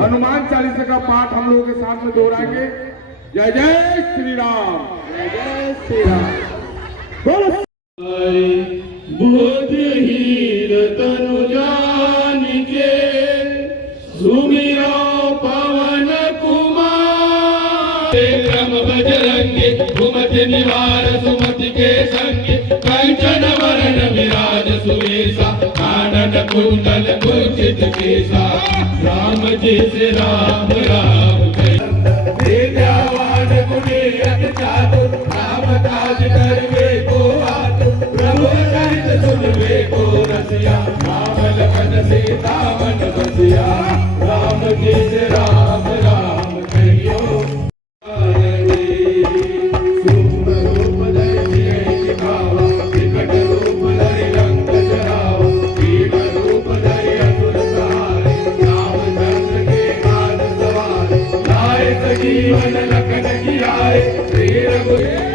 हनुमान चालीसा का पाठ हम लोगों के साथ में दोहराएंगे। जय जय श्री राम, जय जय श्री राम। बोलो बुद्धहीन तनु जान के सुमिरो पवन कुमार। क्रम बजरंगे घुमत निवार सुमति के संगे कंचन वरण विराज सुवेशा कानन कुंडल कुंचित केसा। राम जी से राम राम विद्यावान गुणी अति चातुर राम काज करवे को आतुर। प्रभु चरित सुनवे को रसिया राम लखन सीता मन बसिया। राम जी से राम राम कहियो। सूक्ष्म रूप धरि दिखावा विकट रूप धरि लंक जरावा। भीम रूप धरि असुर सहारे रामचंद्र के काज सवारे। लाए सजीवन लखन जियाए श्री रघुवीर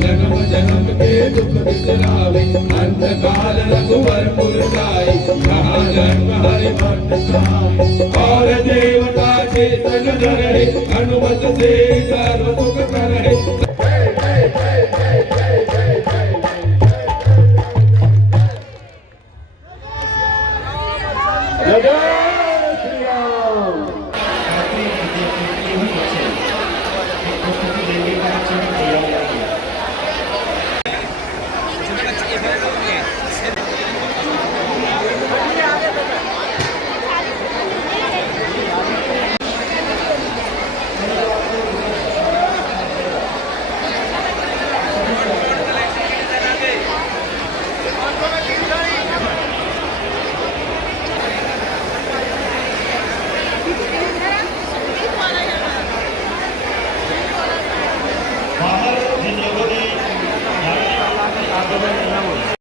जन्म जन्म के दुख बिसरावे अंधकार रघुवरपुर जाए। जहाँ जन्म हरि भक्त कहाए और देवता चेतन धरे। हनुमत से सर्व सुख करहे।